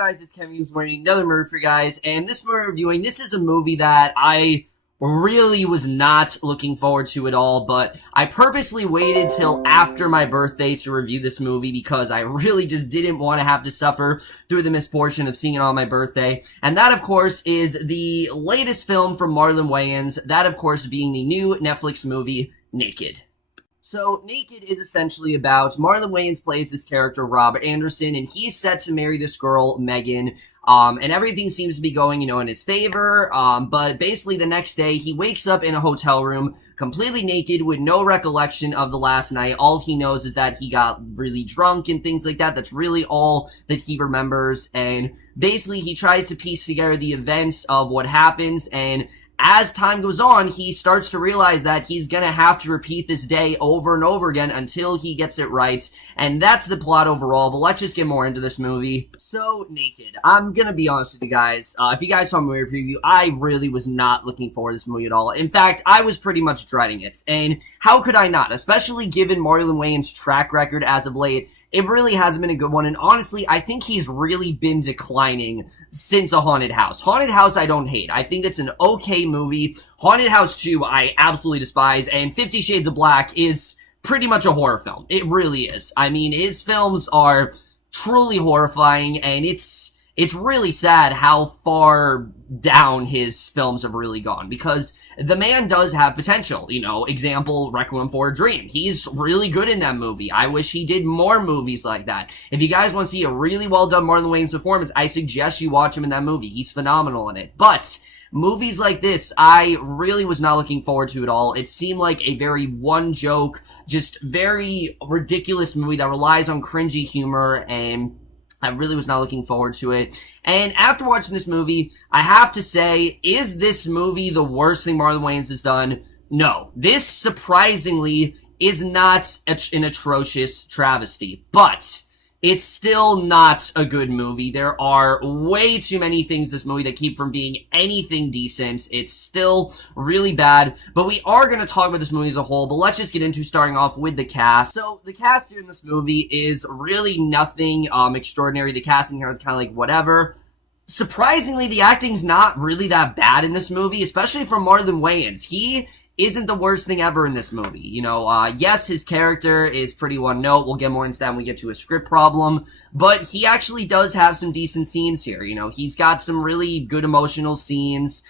guys? It's Kevin who's wearing another movie for you guys, and this movie reviewing, this is a movie that I really was not looking forward to at all, but I purposely waited till after my birthday to review this movie because I really just didn't want to have to suffer through the misfortune of seeing it on my birthday. And that, of course, is the latest film from Marlon Wayans, that, of course, being the new Netflix movie, Naked. So, Naked is essentially about Marlon Wayans plays this character, Robert Anderson, and he's set to marry this girl, Megan, and everything seems to be going, in his favor, but basically the next day, he wakes up in a hotel room, completely naked, with no recollection of the last night. All he knows is that he got really drunk and things like that. That's really all that he remembers, and basically he tries to piece together the events of what happens, and as time goes on, he starts to realize that he's gonna have to repeat this day over and over again until he gets it right, and that's the plot overall, but let's just get more into this movie. So, Naked. I'm gonna be honest with you guys, if you guys saw my movie preview, I really was not looking forward to this movie at all. In fact, I was pretty much dreading it, and how could I not? Especially given Marlon Wayans' track record as of late, it really hasn't been a good one, and honestly, I think he's really been declining since A Haunted House. Haunted House I don't hate. I think it's an okay movie. Haunted House 2 I absolutely despise, and 50 Shades of Black is pretty much a horror film. It really is. I mean, his films are truly horrifying, and it's really sad how far down his films have really gone, because the man does have potential. Example, Requiem for a Dream. He's really good in that movie. I wish he did more movies like that. If you guys want to see a really well done Marlon Wayans performance, I suggest you watch him in that movie. He's phenomenal in it. But movies like this, I really was not looking forward to at all. It seemed like a very one joke, just very ridiculous movie that relies on cringy humor, and I really was not looking forward to it. And after watching this movie, I have to say, is this movie the worst thing Marlon Wayans has done? No. This, surprisingly, is not an atrocious travesty, but it's still not a good movie. There are way too many things in this movie that keep from being anything decent. It's still really bad, but we are going to talk about this movie as a whole, but let's just get into starting off with the cast. So, the cast here in this movie is really nothing extraordinary. The casting here is kind of like whatever. Surprisingly, the acting's not really that bad in this movie, especially from Marlon Wayans. He isn't the worst thing ever in this movie. Yes, his character is pretty one note. We'll get more into that when we get to a script problem. But he actually does have some decent scenes here. He's got some really good emotional scenes.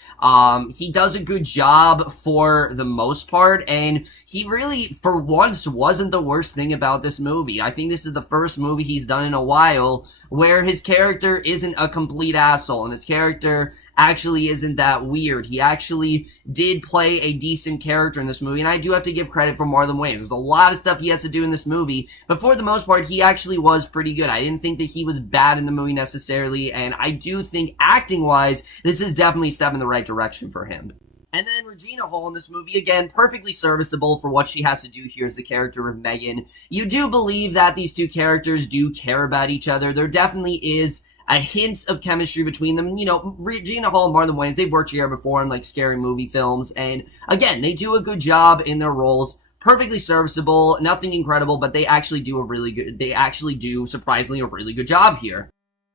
He does a good job for the most part. And he really, for once, wasn't the worst thing about this movie. I think this is the first movie he's done in a while where his character isn't a complete asshole. And his character actually isn't that weird. He actually did play a decent character in this movie, and I do have to give credit for Marlon Wayans. There's a lot of stuff he has to do in this movie, but for the most part, he actually was pretty good. I didn't think that he was bad in the movie necessarily, and I do think acting-wise, this is definitely a step in the right direction for him. And then Regina Hall in this movie, again, perfectly serviceable for what she has to do here as the character of Megan. You do believe that these two characters do care about each other. There definitely is a hint of chemistry between them. Regina Hall and Marlon Wayans, they've worked together before in, scary movie films, and again, they do a good job in their roles. Perfectly serviceable, nothing incredible, but they actually do surprisingly a really good job here.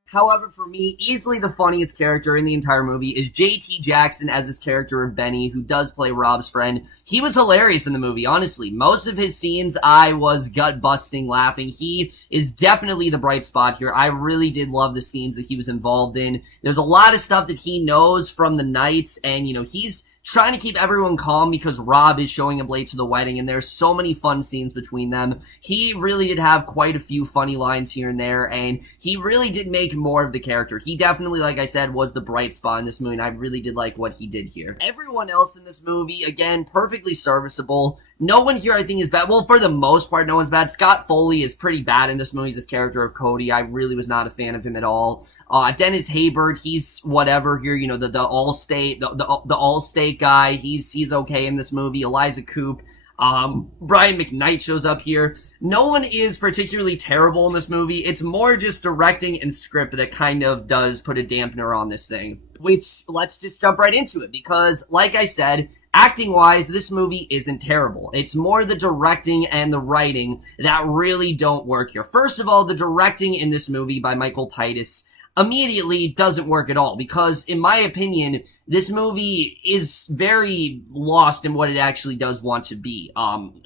However, for me, easily the funniest character in the entire movie is J.T. Jackson as this character of Benny, who does play Rob's friend. He was hilarious in the movie, honestly. Most of his scenes, I was gut-busting laughing. He is definitely the bright spot here. I really did love the scenes that he was involved in. There's a lot of stuff that he knows from the nights, and, he's trying to keep everyone calm because Rob is showing up late to the wedding, and there's so many fun scenes between them. He really did have quite a few funny lines here and there, and he really did make more of the character. He definitely, like I said, was the bright spot in this movie, and I really did like what he did here. Everyone else in this movie, again, perfectly serviceable. No one here, I think, is bad. Well, for the most part, no one's bad. Scott Foley is pretty bad in this movie. He's this character of Cody. I really was not a fan of him at all. Dennis Haysbert, he's whatever here. The Allstate, the Allstate guy. He's okay in this movie. Eliza Coupe. Brian McKnight shows up here. No one is particularly terrible in this movie. It's more just directing and script that kind of does put a dampener on this thing. Which, let's just jump right into it, because, like I said, acting-wise, this movie isn't terrible. It's more the directing and the writing that really don't work here. First of all, the directing in this movie by Tiddes, immediately doesn't work at all, because in my opinion, this movie is very lost in what it actually does want to be,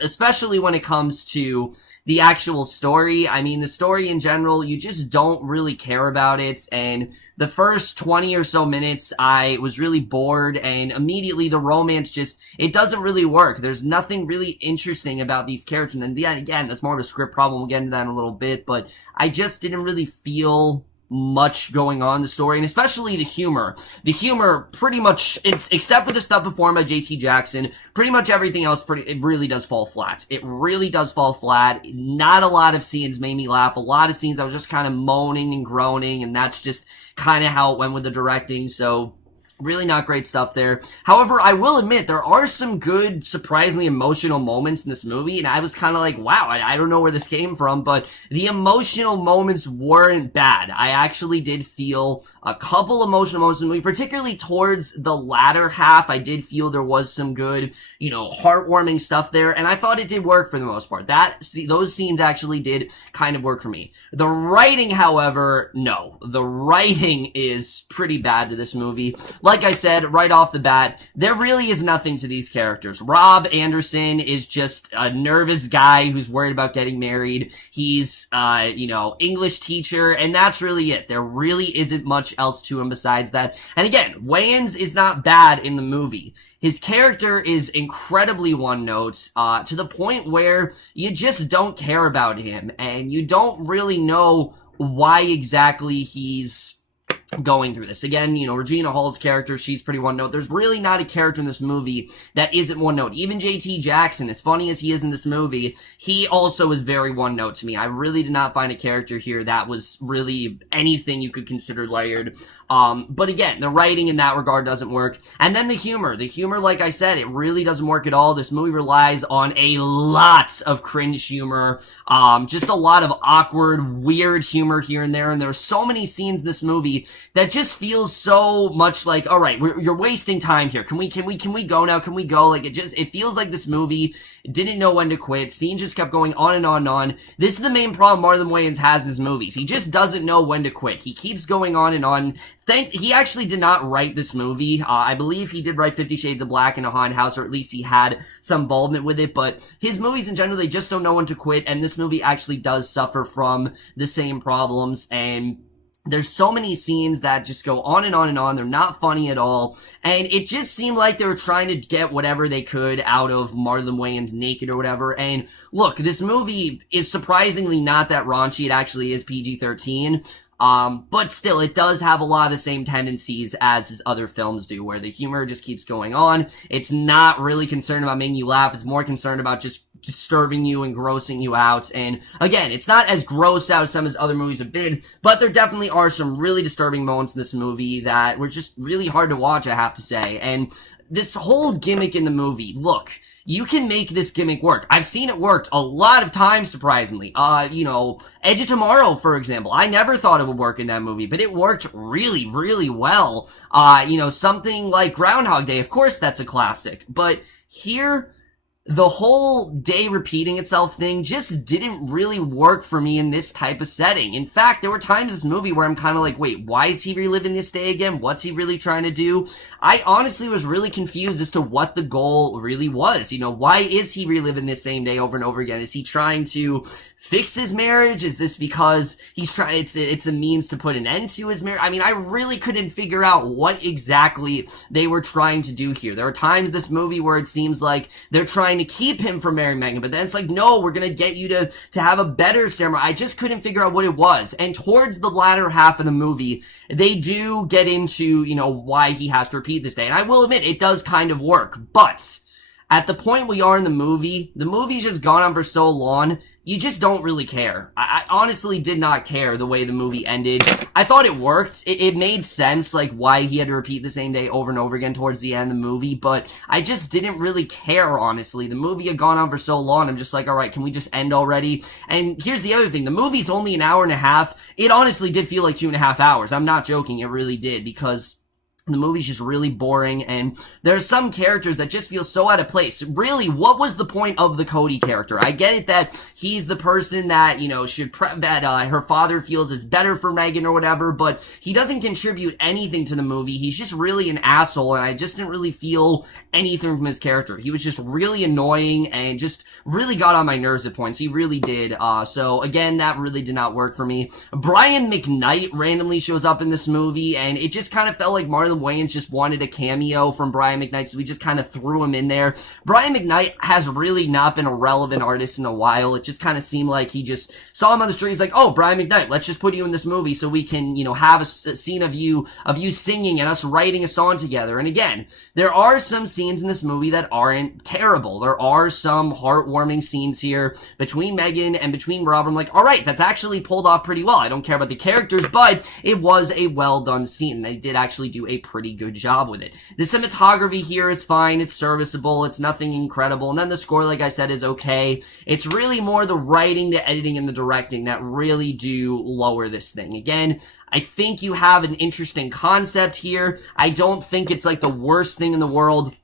especially when it comes to the actual story. I mean, the story in general, you just don't really care about it, and the first 20 or so minutes, I was really bored, and immediately the romance just, it doesn't really work. There's nothing really interesting about these characters, and then again, that's more of a script problem. We'll get into that in a little bit, but I just didn't really feel much going on in the story, and especially the humor. The humor, pretty much, it's except for the stuff performed by J.T. Jackson, pretty much everything else, it really does fall flat. It really does fall flat. Not a lot of scenes made me laugh. A lot of scenes I was just kind of moaning and groaning, and that's just kind of how it went with the directing, so really not great stuff there. However, I will admit, there are some good, surprisingly emotional moments in this movie, and I was kind of like, wow, I don't know where this came from, but the emotional moments weren't bad. I actually did feel a couple emotional moments in the movie, particularly towards the latter half. I did feel there was some good, heartwarming stuff there, and I thought it did work for the most part. Those scenes actually did kind of work for me. The writing, however, no. The writing is pretty bad to this movie. Like I said, right off the bat, there really is nothing to these characters. Rob Anderson is just a nervous guy who's worried about getting married. He's, English teacher, and that's really it. There really isn't much else to him besides that. And again, Wayans is not bad in the movie. His character is incredibly one-note, to the point where you just don't care about him, and you don't really know why exactly he's going through this. Again, Regina Hall's character, she's pretty one note. There's really not a character in this movie that isn't one note. Even J.T. Jackson, as funny as he is in this movie, he also is very one note to me. I really did not find a character here that was really anything you could consider layered. But again, the writing in that regard doesn't work. And then the humor. The humor, like I said, it really doesn't work at all. This movie relies on a lot of cringe humor, just a lot of awkward, weird humor here and there. And there are so many scenes in this movie that just feels so much like, all right, you're wasting time here. Can we go now? Can we go? Like, it feels like this movie didn't know when to quit. Scenes just kept going on and on and on. This is the main problem Marlon Wayans has in his movies. He just doesn't know when to quit. He keeps going on and on. He actually did not write this movie. I believe he did write 50 Shades of Black and A Haunted House, or at least he had some involvement with it, but his movies in general, they just don't know when to quit, and this movie actually does suffer from the same problems, and there's so many scenes that just go on and on and on. They're not funny at all. And it just seemed like they were trying to get whatever they could out of Marlon Wayans naked or whatever. And look, this movie is surprisingly not that raunchy. It actually is PG-13. But still, it does have a lot of the same tendencies as his other films do, where the humor just keeps going on. It's not really concerned about making you laugh. It's more concerned about just disturbing you and grossing you out. And again, it's not as gross out as some of his other movies have been, but there definitely are some really disturbing moments in this movie that were just really hard to watch, I have to say. And this whole gimmick in the movie, look, you can make this gimmick work. I've seen it worked a lot of times, surprisingly. Edge of Tomorrow, for example. I never thought it would work in that movie, but it worked really, really well. Something like Groundhog Day, of course that's a classic. But here, the whole day repeating itself thing just didn't really work for me in this type of setting. In fact, there were times in this movie where I'm kind of like, wait, why is he reliving this day again? What's he really trying to do? I honestly was really confused as to what the goal really was. Why is he reliving this same day over and over again? Is he trying to fix his marriage? Is this because he's trying, it's a means to put an end to his marriage? I mean, I really couldn't figure out what exactly they were trying to do here. There are times in this movie where it seems like they're trying to keep him from marrying Megan, but then it's like, no, we're gonna get you to have a better ceremony. I just couldn't figure out what it was. And towards the latter half of the movie, they do get into, why he has to repeat this day. And I will admit, it does kind of work, but at the point we are in the movie's just gone on for so long, you just don't really care. I honestly did not care the way the movie ended. I thought it worked. It made sense, like, why he had to repeat the same day over and over again towards the end of the movie, but I just didn't really care, honestly. The movie had gone on for so long, I'm just like, alright, can we just end already? And here's the other thing, the movie's only an hour and a half. It honestly did feel like 2.5 hours. I'm not joking, it really did, because The movie's just really boring, and there's some characters that just feel so out of place. Really, what was the point of the Cody character? I get it that he's the person that, you know, her father feels is better for Megan or whatever, but he doesn't contribute anything to the movie. He's just really an asshole, and I just didn't really feel anything from his character. He was just really annoying and just really got on my nerves at points. He really did. So again, that really did not work for me. Brian McKnight randomly shows up in this movie, and it just kind of felt like Marlon Wayans just wanted a cameo from Brian McKnight, so we just kind of threw him in there. Brian McKnight has really not been a relevant artist in a while. It just kind of seemed like he just saw him on the street. He's like, oh, Brian McKnight, let's just put you in this movie so we can, you know, have a scene of you singing and us writing a song together. And again, there are some scenes in this movie that aren't terrible. There are some heartwarming scenes here between Megan and between Rob. I'm like, all right, that's actually pulled off pretty well. I don't care about the characters, but it was a well done scene, and they did actually do a pretty good job with it. The cinematography here is fine. It's serviceable. It's nothing incredible. And then the score, like I said, is okay. It's really more the writing, the editing, and the directing that really do lower this thing. Again, I think you have an interesting concept here. I don't think it's like the worst thing in the world.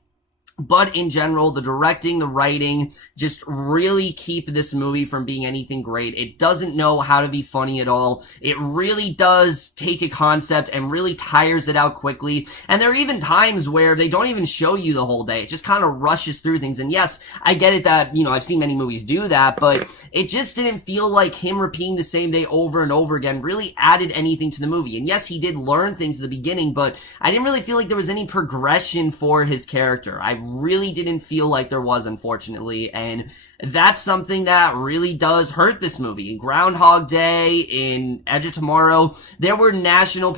But in general, the directing, the writing, just really keep this movie from being anything great. It doesn't know how to be funny at all. It really does take a concept and really tires it out quickly. And there are even times where they don't even show you the whole day. It just kind of rushes through things. And yes, I get it that, you know, I've seen many movies do that, but it just didn't feel like him repeating the same day over and over again really added anything to the movie. And yes, he did learn things at the beginning, but I didn't really feel like there was any progression for his character. I really didn't feel like there was, unfortunately, and that's something that really does hurt this movie. In Groundhog Day, in Edge of Tomorrow, there were natural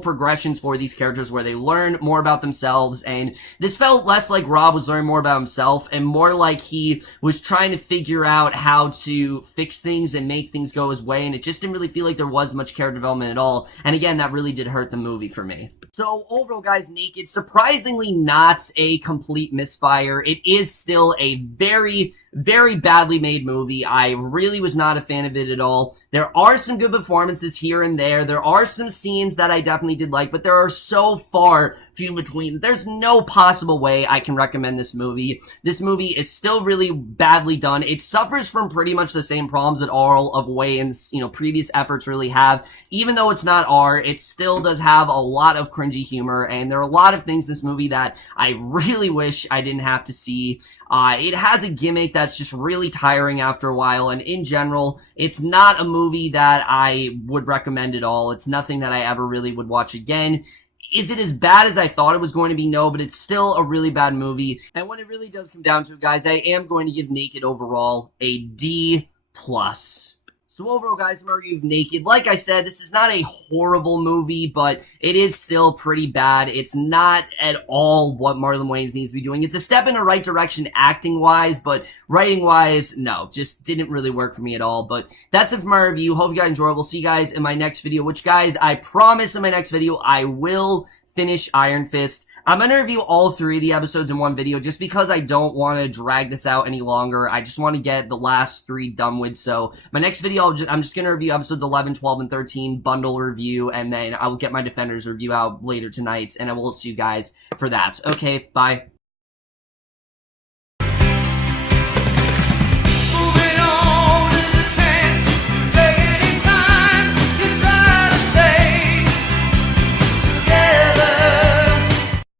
progressions for these characters where they learn more about themselves, and this felt less like Rob was learning more about himself and more like he was trying to figure out how to fix things and make things go his way, and it just didn't really feel like there was much character development at all, and again, that really did hurt the movie for me. So overall, guys, Naked, surprisingly not a complete misfire. It is still a very, very badly made movie. I really was not a fan of it at all. There are some good performances here and there. There are some scenes that I definitely did like, but there are so far few in between. There's no possible way I can recommend this movie. This movie is still really badly done. It suffers from pretty much the same problems that all of Wayans', previous efforts really have. Even though it's not R, it still does have a lot of cringy humor, and there are a lot of things in this movie that I really wish I didn't have to see. It has a gimmick that's just really tiring after a while, and in general, it's not a movie that I would recommend at all. It's nothing that I ever really would watch again. Is it as bad as I thought it was going to be? No, but it's still a really bad movie. And when it really does come down to it, guys, I am going to give Naked overall a D+. So overall, guys, my review of Naked, like I said, this is not a horrible movie, but it is still pretty bad. It's not at all what Marlon Wayans needs to be doing. It's a step in the right direction acting-wise, but writing-wise, no, just didn't really work for me at all. But that's it for my review. Hope you guys enjoyed. We'll see you guys in my next video, which, guys, I promise in my next video, I will finish Iron Fist. I'm going to review all 3 of the episodes in one video just because I don't want to drag this out any longer. I just want to get the last 3 done with. So my next video, I'm just going to review episodes 11, 12, and 13, bundle review, and then I will get my Defenders review out later tonight, and I will see you guys for that. Okay, bye.